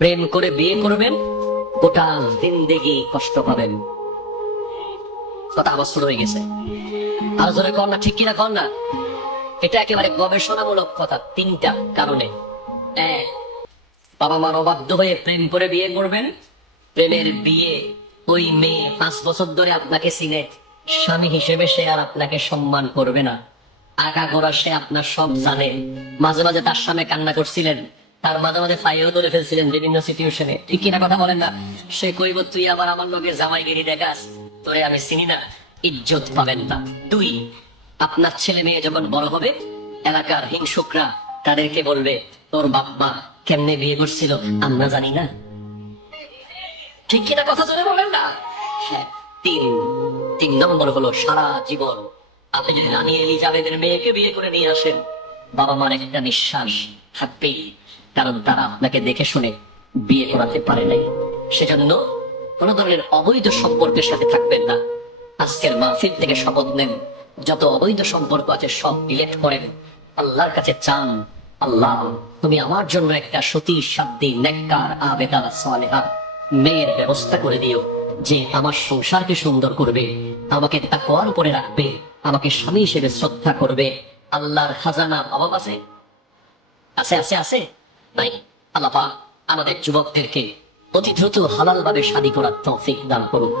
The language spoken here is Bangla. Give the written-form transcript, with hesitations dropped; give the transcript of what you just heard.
প্রেম করে বিয়ে করবেন, গোটা জিন্দেগি কষ্ট পাবেন। কথা অবস্থ হয়ে গেছে। আর জোরে কর না, ঠিক কিনা কর না। এটা একেবারে গবেষণামূলক কথা। তিনটা কারণে: এক, বাবা মার অবাধ্য হয়ে প্রেম করে বিয়ে করবেন। প্রেমের বিয়ে, ওই মেয়ে 5 বছর ধরে আপনাকে চিনে, স্বামী হিসেবে সে আর আপনাকে সম্মান করবে না। আগাগোড়া সে আপনার সব জানে। মাঝে মাঝে তার সামনে কান্না করছিলেন, তার মাঝে মাঝে ফাইও ধরে ফেলছিলেন বিভিন্ন সিচুয়েশনে, ঠিক কিনা কথা বলেন না। সে কইব তুই আবার আমার লোকে জামাইগিরি দেখাস, তোরে আমি চিনি না। ইজ্জত পাবেন না। দুই, আপনার ছেলে মেয়ে যখন বড় হবে, এলাকার হিংসুকরা তাদেরকে বলবে তোর বাপ্পা কেমনে বিয়ে করছিল আমরা জানি না। ঠিক কিনা কথা জোরে বলেন না। হ্যাঁ। তিন, 3 নম্বর হলো সারা জীবন আপনি যদি রানী এলিজাবেথের মেয়েকে বিয়ে করে নিয়ে আসেন, বাবা মার একটা নিঃশ্বাস থাকবে, কারণ তারা আপনাকে দেখে শুনে বিয়ে করাতে পারে নাই। সেজন্য কোন ধরনের অবৈধ সম্পর্কের সাথে থাকবেন না। আজকের মাহফিল থেকে শপথ নেন, যত অবৈধ সম্পর্ক আছে সব ডিলেট করেন। আল্লাহর কাছে চান, আল্লাহ তুমি আমার জন্য একটা সতী সাধ্যী নেককার আবেদা সালেহা মেয়ের ব্যবস্থা করে দিও, যে আমার সংসারকে সুন্দর করবে, আমাকে তাকওয়ার উপরে রাখবে, আমাকে স্বামী হিসেবে শ্রদ্ধা করবে। আল্লাহর খাজানা অভাব আছে? আছে আছে আছে নাই? আল্লাহ পাক আমাদের যুবকদেরকে অতি দ্রুত হালাল ভাবে শাদী করার তৌফিক দান করুন।